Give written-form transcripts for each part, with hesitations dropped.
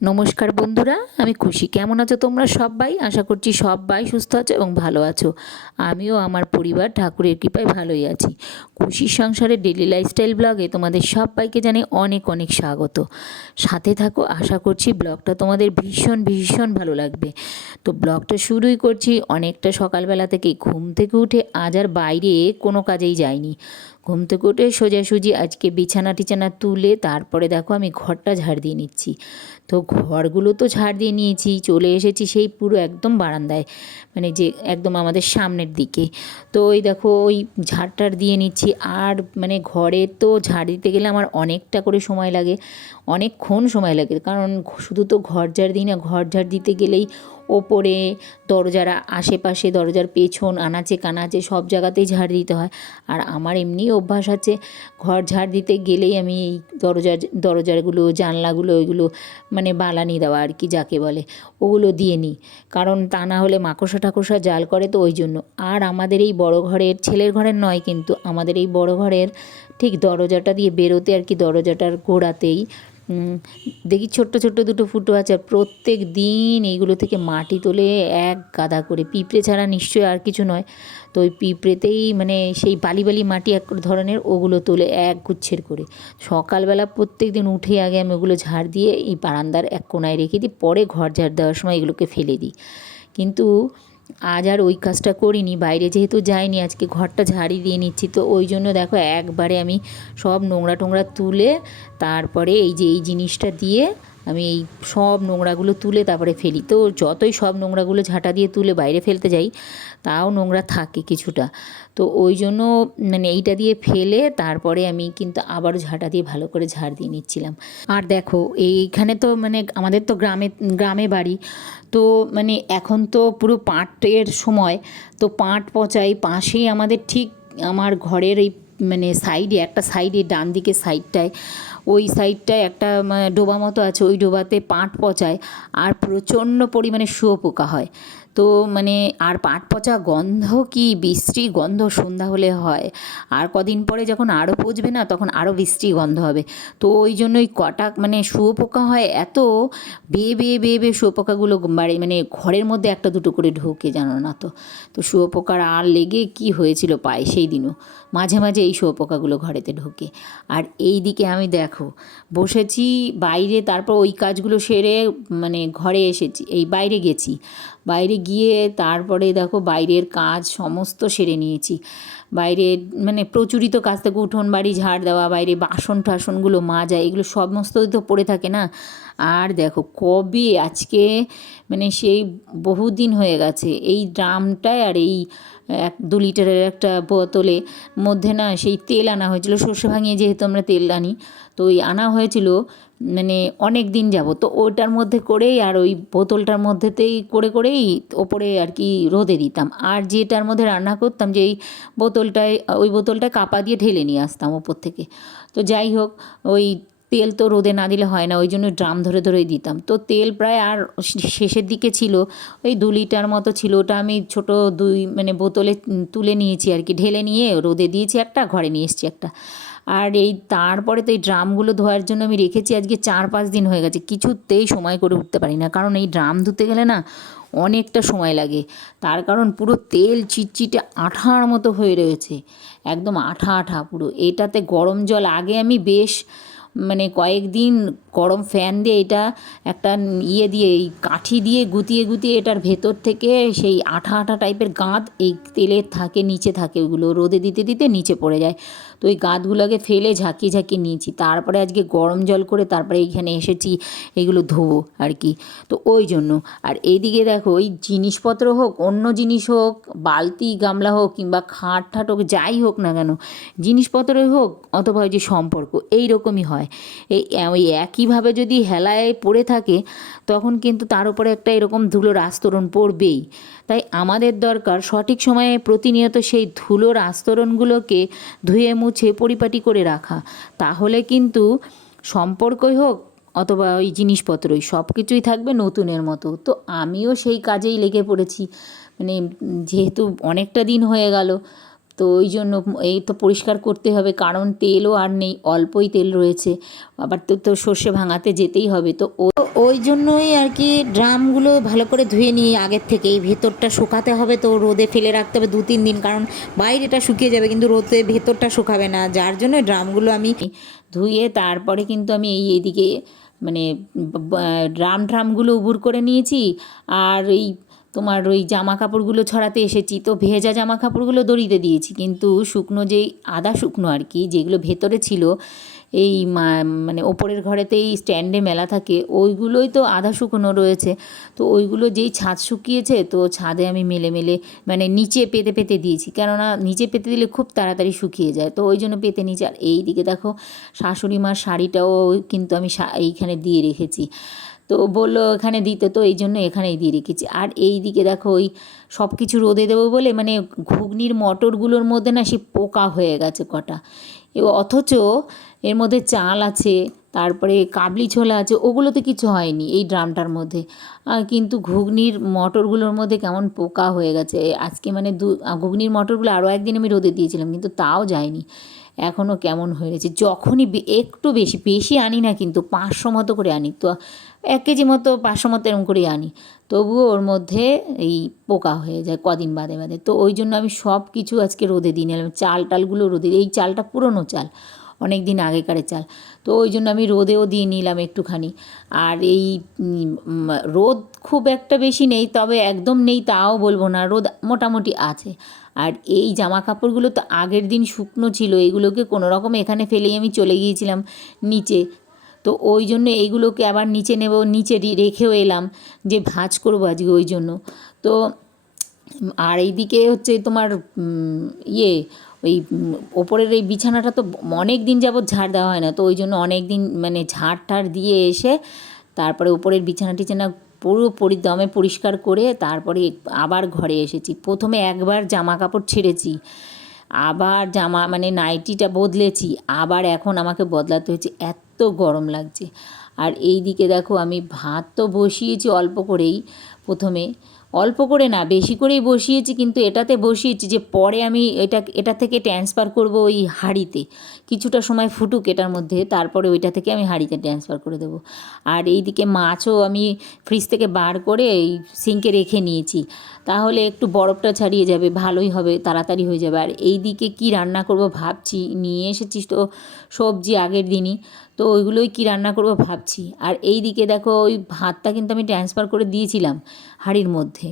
নমস্কার বন্ধুরা, আমি খুশি। কেমন আছো তোমরা সবাই? আশা করছি সবাই সুস্থ আছো এবং ভালো আছো। আমিও আমার পরিবার ঠাকুরের কৃপায় ভালোই আছি। খুশির সংসারে ডেইলি লাইফস্টাইল ব্লগে তোমাদের সবাইকে জানাই অনেক অনেক স্বাগত। সাথে থাকো, আশা করছি ব্লগটা তোমাদের ভীষণ ভীষণ ভালো লাগবে। তো ব্লগটা শুরুই করছি অনেকটা সকালবেলা থেকেই। ঘুম থেকে উঠে আজ আর বাইরে কোনো কাজেই যাইনি। ঘুম থেকে উঠে সোজাসুজি আজকে বিছানা টিছানা তুলে তারপরে দেখো আমি ঘরটা ঝাড় দিয়ে নিচ্ছি। তো ঘরগুলো তো ঝাড় দিয়ে নিয়েছি, চলে এসেছি সেই পুরো একদম বারান্দায়, মানে যে একদম আমাদের সামনের দিকে। তো ওই দেখো ওই ঝাড়টার দিয়ে নিচ্ছি। আর মানে ঘরে তো ঝাড় দিতে গেলে আমার অনেকটা করে সময় লাগে, অনেকক্ষণ সময় লাগে। কারণ শুধু তো ঘর ঝাড় দিই না, ঘর ঝাড় দিতে গেলেই ওপরে দরজার আশেপাশে, দরজার পেছন, আনাচে কানাচে সব জায়গাতেই ঝাড় দিতে হয়। আর আমার এমনি অভ্যাস আছে, ঘর ঝাড় দিতে গেলেই আমি এই দরজাগুলো, জানলাগুলো, ওইগুলো মানে বালানি দেওয়া আর কি যাকে বলে, ওগুলো দিয়ে নিই। কারণ তা না হলে মাকড়সা টাকড়সা জাল করে, তো ওই জন্য। আর আমাদের এই বড় ঘরের, ছেলের ঘরের নয় কিন্তু, আমাদের এই বড় ঘরের ঠিক দরজাটা দিয়ে বেরোতে আর কি, দরজাটার গোড়াতেই দেখি ছোট্ট ছোট্ট দুটো ফুটো আছে। আর প্রত্যেক দিন এইগুলো থেকে মাটি তোলে এক গাদা করে, পিঁপড়ে ছাড়া নিশ্চয়ই আর কিছু নয়। তো ওই পিঁপড়েতেই মানে সেই বালি বালি মাটি এক ধরনের, ওগুলো তোলে এক গুচ্ছের করে। সকালবেলা প্রত্যেক দিন উঠে আগে আমি ওগুলো ঝাড় দিয়ে এই বারান্দার এক কোনায় রেখে দিই, পরে ঘর ঝাড় দেওয়ার সময় এগুলোকে ফেলে দিই। কিন্তু আজ আর ওই কাজটা করিনি, বাইরে যেহেতু যাইনি, আজকে ঘরটা ঝাড়ি দিয়ে নিচ্ছি। তো ওই জন্য দেখো একবারে আমি সব নোংরা টোংরা তুলে তারপরে এই যে এই জিনিসটা দিয়ে আমি এই সব নোংরাগুলো তুলে তারপরে ফেলি। তো যতই সব নোংরাগুলো ঝাঁটা দিয়ে তুলে বাইরে ফেলতে যাই, তাও নোংরা থাকে কিছুটা। তো ওই জন্য মানে এইটা দিয়ে ফেলে তারপরে আমি কিন্তু আবারও ঝাঁটা দিয়ে ভালো করে ঝাড় দিয়ে নিচ্ছিলাম। আর দেখো এইখানে তো মানে আমাদের তো গ্রামে গ্রামে বাড়ি, তো মানে এখন তো পুরো পাটের সময়। তো পাট পচাই পাশেই আমাদের, ঠিক আমার ঘরের এই মানে সাইডে, একটা সাইডে ডান দিকে সাইডটায়, ওই সাইডটায় একটা ডোবা মতো আছে, ওই ডোবাতে পাট পচায়। আর প্রচণ্ড পরিমাণে শুঁয়োপোকা হয়। তো মানে আর পাট পচা গন্ধ, কি বিশ্রী গন্ধ সন্ধ্যা হলে হয়। আর কদিন পরে যখন আরও পচবে না, তখন আরও বিশ্রী গন্ধ হবে। তো ওই জন্যই কটা মানে শুঁয়োপোকা হয় এত, বেয়ে বেয়ে বেয়ে বেয়ে শুঁয়োপোকাগুলো বাড়ি মানে ঘরের মধ্যে একটা দুটো করে ঢোকে, জানো না তো। তো শুঁয়োপোকার আর লেগে কি হয়েছিল পায় সেই দিনও, মাঝে মাঝে এই শুঁয়োপোকাগুলো ঘরেতে ঢোকে। আর এই দিকে আমি দেখো বসেছি বাইরে, তারপর ওই কাজগুলো সেরে মানে ঘরে এসেছি, এই বাইরে গেছি। বাইরে গিয়ে তারপরে দেখো বাইরের কাজ সমস্ত সেরে নিয়েছি। বাইরে মানে প্রচুরিত কাজ থেকে উঠোন বাড়ি ঝাড় দেওয়া, বাইরে বাসন টাসনগুলো মাজা, এগুলো সমস্তই তো পড়ে থাকে না। আর দেখো কবে আজকে মানে সেই বহুদিন হয়ে গেছে এই ড্রামটায়, আর এই 1-2 লিটারের একটা বোতলে মধ্যে না সেই তেল আনা হয়েছিল, সর্ষে ভাঙিয়ে যেহেতু আমরা তেল আনি, তো ওই আনা হয়েছিল মানে অনেক দিন যাব। তো ওটার মধ্যে করেই আর ওই বোতলটার মধ্যেতেই করে করেই ওপরে আর কি রোদে দিতাম। আর যেটার মধ্যে রান্না করতাম, যে এই বোতলটায়, ওই বোতলটায় কাপা দিয়ে ঢেলে নিয়ে আসতাম ওপর থেকে। তো যাই হোক, ওই তেল তো রোদে না দিলে হয় না, ওই জন্য ড্রাম ধরে ধরেই দিতাম। তো তেল প্রায় আর শেষের দিকে ছিল, ওই 2 লিটার মতো ছিল। ওটা আমি ছোটো মানে বোতলে তুলে নিয়েছি আর কি, ঢেলে নিয়ে রোদে দিয়েছি একটা, ঘরে নিয়ে এসেছি একটা। আর এই তারপরে তো এই ড্রামগুলো ধোয়ার জন্য আমি রেখেছি, আজকে 4-5 দিন হয়ে গেছে, কিছুতেই সময় করে উঠতে পারি না। কারণ এই ড্রাম ধুতে গেলে না অনেকটা সময় লাগে। তার কারণ পুরো তেল চিটচিটে আঠার মতো হয়ে রয়েছে, একদম আঠা আঠা পুরো। এটাতে গরম জল আগে আমি বেশ মানে কয়েকদিন গরম ফ্যান দিয়ে এটা একটা ইয়ে দিয়ে, এই কাঠি দিয়ে গুতিয়ে গুতিয়ে এটার ভেতর থেকে সেই আঠা আঠা টাইপের গাঁদ এই তেলের থাকে, নিচে থাকে, ওইগুলো রোদে দিতে দিতে নিচে পড়ে যায়। তো ওই গাঁদগুলোকে ফেলে ঝাঁকিয়ে ঝাঁকিয়ে নিয়েছি, তারপরে আজকে গরম জল করে তারপরে এইখানে এসেছি এগুলো ধোবো আর কি। তো ওই জন্য। আর এইদিকে দেখো ওই জিনিসপত্র হোক, অন্য জিনিস হোক, বালতি গামলা হোক কিংবা খাট ঠাট হোক, যাই হোক না কেন, জিনিসপত্রই হোক অথবা ওই যে সম্পর্ক, এই রকমই হয়। ওই একইভাবে যদি হেলায় পড়ে থাকে, তখন কিন্তু তার উপরে একটা এরকম ধুলোর আস্তরণ পড়বেই। তাই আমাদের দরকার সঠিক সময়ে প্রতিনিয়ত সেই ধুলোর আস্তরণগুলোকে ধুয়ে মুছে পরিপাটি করে রাখা। তাহলে কিন্তু সম্পর্কই হোক অথবা ওই জিনিসপত্রই, সব কিছুই থাকবে নতুনের মতো। তো আমিও সেই কাজেই লেগে পড়েছি, মানে যেহেতু অনেকটা দিন হয়ে গেল, তো ওই জন্য এই তো পরিষ্কার করতে হবে, কারণ তেলও আর নেই, অল্পই তেল রয়েছে, আবার তো সর্ষে ভাঙাতে যেতেই হবে। তো ওই জন্যই আর কি ড্রামগুলো ভালো করে ধুয়ে নিই আগের থেকেই। ভেতরটা শুকাতে হবে, তো রোদে ফেলে রাখতে হবে 2-3 দিন, কারণ বাইরেটা শুকিয়ে যাবে কিন্তু রোদে ভেতরটা শুকাবে না, যার জন্য ড্রামগুলো আমি ধুয়ে তারপরে কিন্তু আমি এইদিকে মানে ড্রামগুলো উবুর করে নিয়েছি। আর এই তোমার ওই জামা কাপড়গুলো ছড়াতে এসেছি, তো ভেজা জামা কাপড়গুলো দড়িতে দিয়েছি, কিন্তু শুকনো যেই আধা শুকনো আর কি যেগুলো ভেতরে ছিল এই মানে ওপরের ঘরেতেই স্ট্যান্ডে মেলা থাকে, ওইগুলোই তো আধা শুকনো রয়েছে। তো ওইগুলো যেই ছাদ শুকিয়েছে, তো ছাদে আমি মেলে মানে নিচে পেতে পেতে দিয়েছি, কেননা নিচে পেতে দিলে খুব তাড়াতাড়ি শুকিয়ে যায়, তো ওই জন্য পেতে নিচে। আর এই দিকে দেখো শাশুড়ি মার শাড়িটাও কিন্তু আমি এইখানে দিয়ে রেখেছি, তো বললো এখানে দিতে, তো এই জন্য এখানেই দিয়ে রেখেছি। আর এই দিকে দেখো ওই সব কিছু রোদে দেবো বলে মানে ঘুগনির মটরগুলোর মধ্যে না সে পোকা হয়ে গেছে কটা, অথচ এর মধ্যে চাল আছে, তারপরে কাবলি ছোলা আছে, ওগুলোতে কিছু হয়নি এই ড্রামটার মধ্যে, কিন্তু ঘুগনির মটরগুলোর মধ্যে কেমন পোকা হয়ে গেছে আজকে। মানে ঘুগনির মটরগুলো আরও একদিন আমি রোদে দিয়েছিলাম কিন্তু তাও যায়নি, এখনও কেমন হয়েছে। যখনই একটু বেশি বেশি আনি না, কিন্তু 500 মতো করে আনি, তো 1 কেজি মতো 500 মতো এরকম করেই আনি, তবুও ওর মধ্যে এই পোকা হয়ে যায় কদিন বাদে বাদে। তো ওই জন্য আমি সব কিছু আজকে রোদে দিয়ে নিলাম, চাল টালগুলো রোদে, এই চালটা পুরনো চাল, অনেক দিন আগেকারের চাল, তো ওই জন্য আমি রোদেও দিয়ে নিলাম একটুখানি। আর এই রোদ খুব একটা বেশি নেই, তবে একদম নেই তাও বলবো না, রোদ মোটামুটি আছে। আর এই জামা কাপড়গুলো তো আগের দিন শুকনো ছিল, এগুলোকে কোনো রকম এখানে ফেলেই আমি চলে গিয়েছিলাম নিচে, তো ওই জন্য এইগুলোকে আবার নিচে নেব, নিচে রেখেও এলাম যে ভাঁজ করবো আজকে, ওই জন্য। তো আর এইদিকে হচ্ছে তোমার ওই ওপরের এই বিছানাটা তো অনেক দিন যাবৎ ঝাড় দেওয়া হয় না, তো ওই জন্য অনেক দিন মানে ঝাড় টাড় দিয়ে এসে তারপরে উপরের বিছানা টিছানা পুরো দমে পরিষ্কার করে তারপরে আবার ঘরে এসেছি। প্রথমে একবার জামা কাপড় ছেড়েছি, আবার মানে নাইটিটা বদলেছি, আবার এখন আমাকে বদলাতে হয়েছে, এত গরম লাগছে। আর এই দিকে দেখো আমি ভাত তো বসিয়েছি অল্প করেই, প্রথমে অল্প করে না বেশি করেই বসিয়েছি, কিন্তু এটাতে বসিয়েছি যে পরে আমি এটা থেকে ট্রান্সফার করব ওই হাঁড়িতে, কিছুটা সময় ফুটুক এটার মধ্যে, তারপরে ওইটা থেকে আমি হাঁড়িতে ট্রান্সফার করে দেবো। আর এই দিকে মাছও আমি ফ্রিজ থেকে বার করে এই সিঙ্কে রেখে নিয়েছি, তাহলে একটু বরফটা ছাড়িয়ে যাবে, ভালোই হবে, তাড়াতাড়ি হয়ে যাবে। আর এই দিকে কী রান্না করব ভাবছি, নিয়ে এসেছিস তো সবজি আগের দিনই, তো ওইগুলোই কী রান্না করব ভাবছি। আর এই দিকে দেখো ওই ভাতটা কিন্তু আমি ট্রান্সফার করে দিয়েছিলাম হাঁড়ির মধ্যে,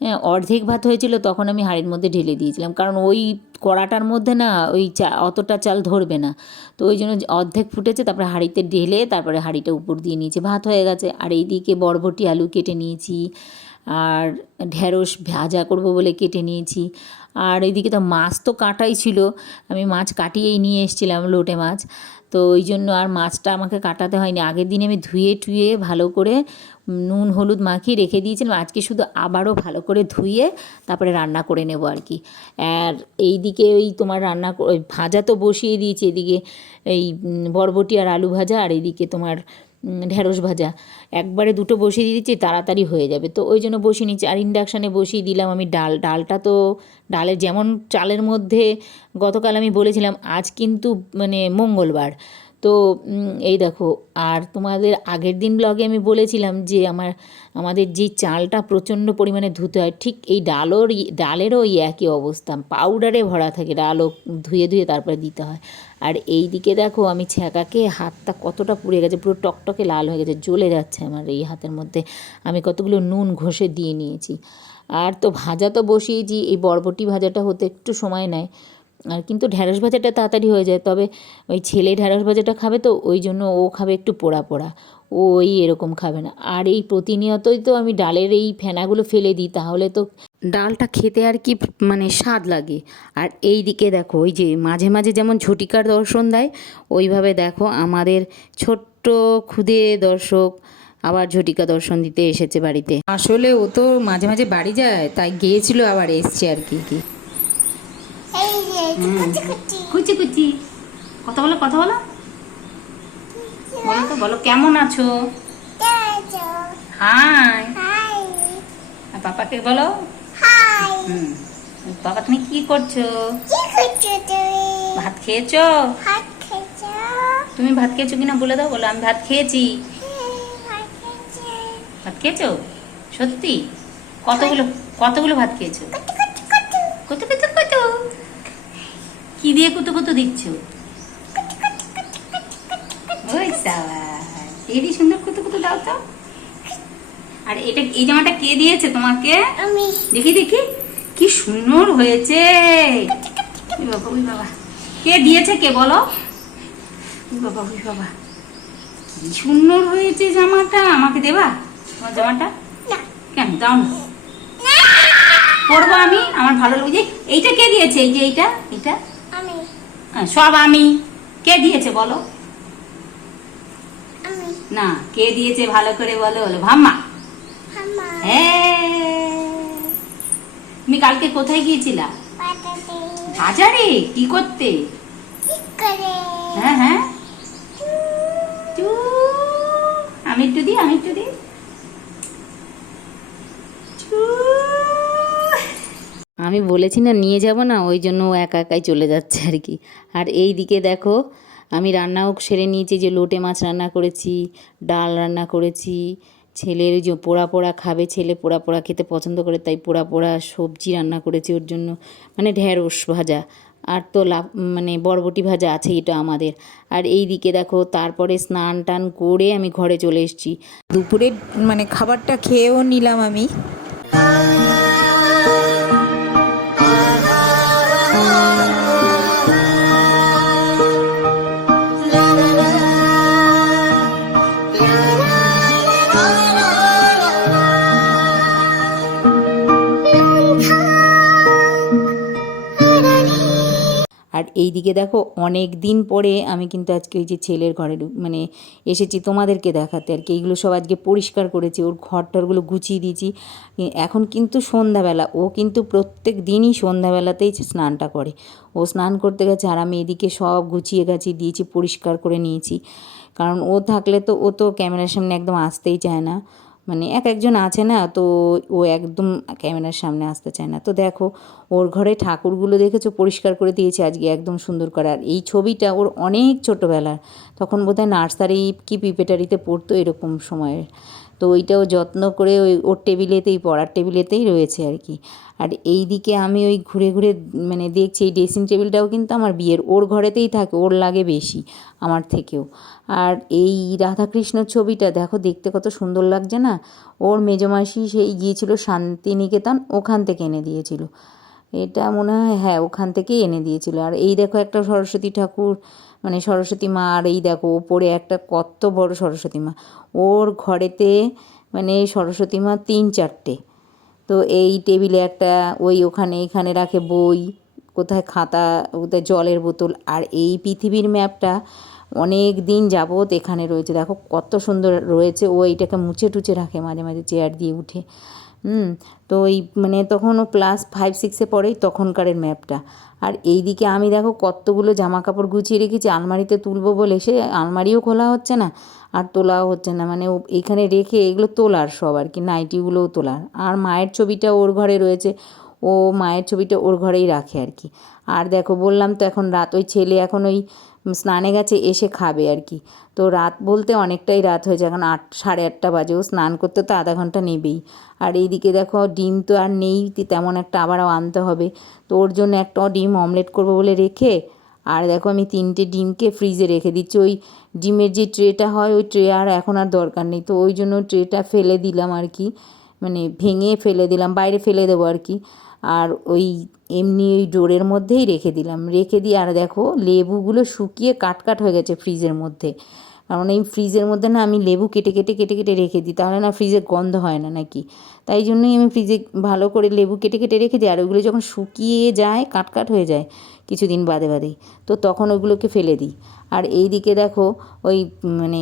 হ্যাঁ অর্ধেক ভাত হয়েছিল, তখন আমি হাঁড়ির মধ্যে ঢেলে দিয়েছিলাম, কারণ ওই কড়াটার মধ্যে না ওই অতটা চাল ধরবে না, তো ওই জন্য অর্ধেক ফুটেছে, তারপরে হাঁড়িতে ঢেলে তারপরে হাঁড়িটা উপর দিয়ে নিয়েছি, ভাত হয়ে গেছে। আর এই দিকে বরবটি আলু কেটে নিয়েছি, আর ঢ্যাঁড়স ভাজা করব বলে কেটে নিয়েছি। আর এইদিকে তো মাছ তো কাটাই ছিল, আমি মাছ কাটিয়েই নিয়ে এসেছিলাম, লোটে মাছ, তো ওই জন্য আর মাছটা আমাকে কাটাতে হয়নি, আগের দিনে আমি ধুয়ে টুয়ে ভালো করে নুন হলুদ মাখিয়ে রেখে দিয়েছিলাম, আজকে শুধু আবারও ভালো করে ধুয়ে তারপরে রান্না করে নেব আর কি। আর এই দিকে ওই তোমার ওই ভাজা তো বসিয়ে দিয়েছি, এদিকে এই বরবটি আর আলু ভাজা, আর এইদিকে তোমার ঢ্যাঁড়স ভাজা, একবারে দুটো বসিয়ে দিয়েছি, তাড়াতাড়ি হয়ে যাবে, তো ওই জন্য বসিয়ে নিচ্ছি। আর ইন্ডাকশানে বসিয়ে দিলাম আমি ডালটা, তো ডালের যেমন চালের মধ্যে গতকাল আমি বলেছিলাম, আজ কিন্তু মানে মঙ্গলবার, তো এই দেখো। আর তোমাদের আগের দিন ব্লগে আমি বলেছিলাম যে আমাদের যে চালটা প্রচণ্ড পরিমাণে ধুতে হয়, ঠিক এই ডালেরও ওই একই অবস্থা, পাউডারে ভরা থাকে, ডালও ধুয়ে ধুয়ে তারপরে দিতে হয়। আর এই দিকে দেখো আমি ছ্যাঁকাকে হাতটা কতটা পুড়ে গেছে, পুরো টকটকে লাল হয়ে গেছে, জ্বলে যাচ্ছে আমার এই হাতের মধ্যে, আমি কতগুলো নুন ঘষে দিয়ে নিয়েছি। আর তো ভাজা তো বসিয়েছি, এই বরবটি ভাজাটা হতে একটু সময় নেয়, আর কিন্তু ঢ্যাঁড়স ভাজাটা তাড়াতাড়ি হয়ে যায়, তবে ওই ছেলে ঢ্যাঁড়স ভাজাটা খাবে, তো ওই জন্য ও খাবে একটু পোড়া পোড়া, ওই এরকম খাবে না। আর এই প্রতিনিয়তই তো আমি ডালের এই ফেনাগুলো ফেলে দিই, তাহলে তো ডালটা খেতে আর কি মানে স্বাদ লাগে। আর এই দিকে দেখো ওই যে মাঝে মাঝে যেমন ঝটিকার দর্শন দেয়, ওইভাবে দেখো আমাদের ছোট্ট ক্ষুদে দর্শক আবার ঝটিকা দর্শন দিতে এসেছে বাড়িতে। আসলে ও তো মাঝে মাঝে বাড়ি যায়, তাই গিয়েছিল আবার এসছে আর কি। কুচি কুচি কথা বলো বলো তো, বলো কেমন আছো, হাই, আর পাপাকে বলো, বাবা তুমি কি করছো, ভাত খেয়েছো? তুমি ভাত খেয়েছো কিনা বলে দাও। বলো আমি ভাত খেয়েছি। ভাত খেয়েছো সত্যি? কতগুলো কতগুলো ভাত খেয়েছো? কত কত কত? কি দিয়ে কত কত দিচ্ছ? ওই সাবাস, এই সুন্দর কত কত দাও তো। আর এটা এই জামাটা কে দিয়েছে তোমাকে? আমি। দেখি দেখি কি সুন্দর হয়েছে। ওই বাবা ওই বাবা, কে দিয়েছে কে বলো? ওই বাবা ওই বাবা, কি সুন্দর হয়েছে জামাটা। আমাকে দেবা তোমার জামাটা? কেন দাও না, পরবো আমি, আমার ভালো লাগছে। এইটা কে দিয়েছে? এই যে এইটা এটা আমি। সব আমি। কে দিয়েছে বলো? না, কে দিয়েছে ভালো করে বলো। বলো ভাম্মা। তুমি কালকে কোথায় গিয়েছিলা? বাজারে। কি করতে? হ্যাঁ হ্যাঁ, আমি একটু দিই, আমি একটু দিই। আমি বলেছি না নিয়ে যাব না, ওই জন্য ও একা একাই চলে যাচ্ছে আর কি। আর এই দিকে দেখো আমি রান্নাও সেরে নিয়েছি, যে লোটে মাছ রান্না করেছি, ডাল রান্না করেছি। ছেলের যে পোড়া পোড়া খাবে, ছেলে পোড়া পোড়া খেতে পছন্দ করে, তাই পোড়া পোড়া সবজি রান্না করেছি ওর জন্য, মানে ঢ্যাঁড়স ভাজা। আর তো মানে বরবটি ভাজা আছে এটা আমাদের। আর এই দিকে দেখো তারপরে স্নান টান করে আমি ঘরে চলে এসেছি। দুপুরের মানে খাবারটা খেয়েও নিলাম আমি। আর এই দিকে দেখো অনেক দিন পরে আমি কিন্তু আজকে ওই যে ছেলের ঘরে মানে এসেছি তোমাদেরকে দেখাতে আর কি। এইগুলো সব আজকে পরিষ্কার করেছি, ওর ঘরটরগুলো গুছিয়ে দিয়েছি। এখন কিন্তু সন্ধ্যাবেলা, ও কিন্তু প্রত্যেক দিনই সন্ধ্যাবেলাতেই স্নানটা করে। ও স্নান করতে গেছে আর আমি এদিকে সব গুছিয়ে গাছিয়ে দিয়েছি, পরিষ্কার করে নিয়েছি। কারণ ও থাকলে তো ও তো ক্যামেরার সামনে একদম আসতেই চায় না। মানে একজন আছে না, তো ও একদম ক্যামেরার সামনে আসতে চায় না। তো দেখো ওর ঘরে ঠাকুরগুলো দেখেছো পরিষ্কার করে দিয়েছে আজকে একদম সুন্দর করে। আর এই ছবিটা ওর অনেক ছোটোবেলার, তখন বোধহয় নার্সারি কি প্রিপারেটারিতে পড়তো এরকম সময়ের। তো ওইটাও যত্ন করে ওই ওর টেবিলেতেই, পড়ার টেবিলেতেই রয়েছে আর কি। আর এই দিকে আমি ওই ঘুরে ঘুরে মানে দেখছি, এই ড্রেসিং টেবিলটাও কিন্তু আমার বিয়ের, ওর ঘরেতেই থাকে, ওর লাগে বেশি আমার থেকেও। আর এই রাধাকৃষ্ণর ছবিটা দেখো দেখতে কত সুন্দর লাগছে না। ওর মেজমাসি সেই গিয়েছিল শান্তিনিকেতন, ওখান থেকে এনে দিয়েছিল। এটা মনে হয় হ্যাঁ ওখান থেকেই এনে দিয়েছিল। আর এই দেখো একটা সরস্বতী ঠাকুর, মানে সরস্বতী মা। আর এই দেখো ওপরে একটা কত বড় সরস্বতী মা। ওর ঘরেতে মানে সরস্বতী মা 3-4টে। তো এই টেবিলে একটা, ওই ওখানে এখানে রাখে বই, কোথায় খাতা, কোথায় জলের বোতল। আর এই পৃথিবীর ম্যাপটা অনেক দিন যাবৎ এখানে রয়েছে, দেখো কত সুন্দর রয়েছে। ও এইটাকে মুছে টুছে রাখে মাঝে মাঝে চেয়ার দিয়ে উঠে। তো ওই মানে তখন ও ক্লাস 5-6-এ পড়েই তখনকারের ম্যাপটা। আর এই দিকে আমি দেখো কতগুলো জামা কাপড় গুছিয়ে রেখেছি আলমারিতে তুলবো বলে, সে আলমারিও খোলা হচ্ছে না আর তোলাও হচ্ছে না। মানে ও এইখানে রেখে এগুলো তোলার সব আর কি, নাইটিগুলোও তোলার। আর মায়ের ছবিটা ওর ঘরে রয়েছে, ও মায়ের ছবিটা ওর ঘরেই রাখে আর কি। আর দেখো বললাম তো এখন রাত, ওই ছেলে এখন ওই স্নানে গেছে, এসে খাবে আর কি। তো রাত বলতে অনেকটাই রাত হয়েছে, এখন 8-8:30 বাজে। ও স্নান করতে তো আধা ঘন্টা নেবেই। আর এইদিকে দেখো ডিম তো আর নেই তেমন একটা, আবারও আনতে হবে। তো ওর জন্য একটা ডিম অমলেট করবো বলে রেখে, আর দেখো আমি 3টে ডিমকে ফ্রিজে রেখে দিচ্ছি। ওই ডিমের যে ট্রেটা হয়, ওই ট্রে আর এখন আর দরকার নেই, তো ওই জন্য ট্রেটা ফেলে দিলাম আর কি, মানে ভেঙে ফেলে দিলাম, বাইরে ফেলে দেবো আর কি। আর ওই এমনি ওই ডোরের মধ্যেই রেখে দিলাম, রেখে দিয়ে আর দেখো লেবুগুলো শুকিয়ে কাট হয়ে গেছে ফ্রিজের মধ্যে। কারণ এই ফ্রিজের মধ্যে না আমি লেবু কেটে কেটে কেটে কেটে রেখে দিই, তাহলে না ফ্রিজে গন্ধ হয় না নাকি। তাই জন্যই আমি ফ্রিজে ভালো করে লেবু কেটে কেটে রেখে দিই। আর ওইগুলো যখন শুকিয়ে যায় কাট হয়ে যায় কিছুদিন বাদে বাদেই, তো তখন ওইগুলোকে ফেলে দিই। আর এই দিকে দেখো ওই মানে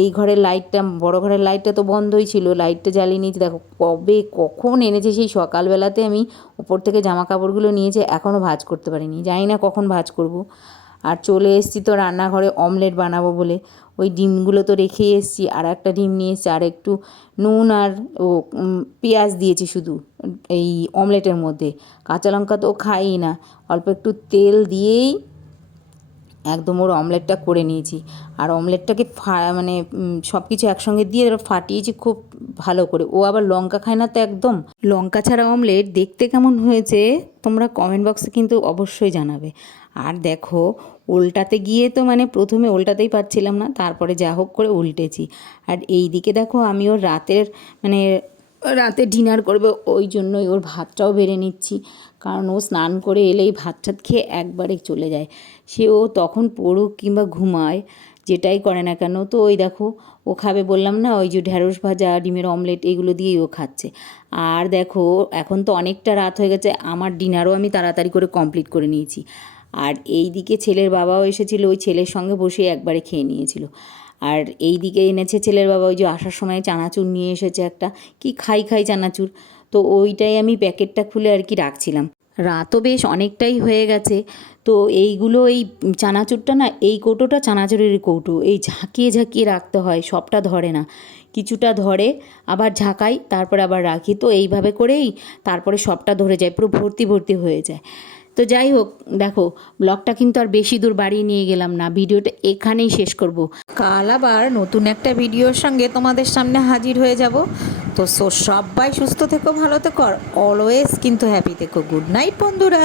এই ঘরের লাইটটা, বড় ঘরের লাইটটা তো বন্ধই ছিল, লাইটটা জ্বালিয়ে নিয়েছি। দেখো কবে কখন এনেছে, সেই সকালবেলাতে আমি ওপর থেকে জামা কাপড়গুলো নিয়েছে, এখনও ভাঁজ করতে পারিনি, জানি না কখন ভাঁজ করব। আর চলে এসেছি তো রান্নাঘরে অমলেট বানাবো বলে। ওই ডিমগুলো তো রেখেই এসেছি, আর একটা ডিম নিয়ে এসেছি, আর একটু নুন আর পেঁয়াজ দিয়েছি শুধু এই অমলেটের মধ্যে। কাঁচা লঙ্কা তো ও খায়ই না, অল্প একটু তেল দিয়েই একদম ওর অমলেটটা করে নিয়েছি। আর অমলেটটাকে মানে সব কিছু একসঙ্গে দিয়ে ফাটিয়েছি খুব ভালো করে। ও আবার লঙ্কা খায় না তো একদম। লঙ্কা ছাড়া অমলেট দেখতে কেমন হয়েছে তোমরা কমেন্ট বক্সে কিন্তু অবশ্যই জানাবে। আর দেখো উল্টাতে গিয়ে তো মানে প্রথমে উল্টাতেই পারছিলাম না, তারপরে যা হোক করে উল্টেছি। আর এই দিকে দেখো আমি ওর রাতে ডিনার করবে, ওই জন্যই ওর ভাতটাও বেড়ে নিচ্ছি। কারণ ও স্নান করে এলেই ভাত টাত খেয়ে একবারে চলে যায়। সে ও তখন পড়ুক কিংবা ঘুমায়, যেটাই করে না কেন। তো ওই দেখো ও খাবে বললাম না, ওই যে ঢ্যাঁড়স ভাজা, ডিমের অমলেট, এগুলো দিয়েই ও খাচ্ছে। আর দেখো এখন তো অনেকটা রাত হয়ে গেছে, আমার ডিনারও আমি তাড়াতাড়ি করে কমপ্লিট করে নিয়েছি। আর এই দিকে ছেলের বাবাও এসেছিলো, ওই ছেলের সঙ্গে বসে একবারে খেয়ে নিয়েছিল। আর এই দিকে এনেছে ছেলের বাবা ওই যে আসার সময় চানাচুর নিয়ে এসেছে একটা, কি খাই চানাচুর, তো ওইটাই আমি প্যাকেটটা খুলে আর কি রাখছিলাম। রাতও বেশ অনেকটাই হয়ে গেছে, তো এইগুলো এই চানাচুরটা না, এই কৌটোটা চানাচুরের কৌটো, এই ঝাঁকিয়ে রাখতে হয়, সবটা ধরে না, কিছুটা ধরে আবার ঝাঁকাই, তারপরে আবার রাখি। তো এইভাবে করেই তারপরে সবটা ধরে যায়, পুরো ভর্তি হয়ে যায়। তো যাই হোক, দেখো ব্লগটা কিন্তু আর বেশি দূর বাড়িয়ে নিয়ে গেলাম না, ভিডিওটা এখানেই শেষ করব। কাল আবার নতুন একটা ভিডিওর সঙ্গে তোমাদের সামনে হাজির হয়ে যাব। তো সবাই সুস্থ থেকো, ভালো থেকো, অলওয়েজ কিন্তু হ্যাপি থেকো। গুড নাইট বন্ধুরা।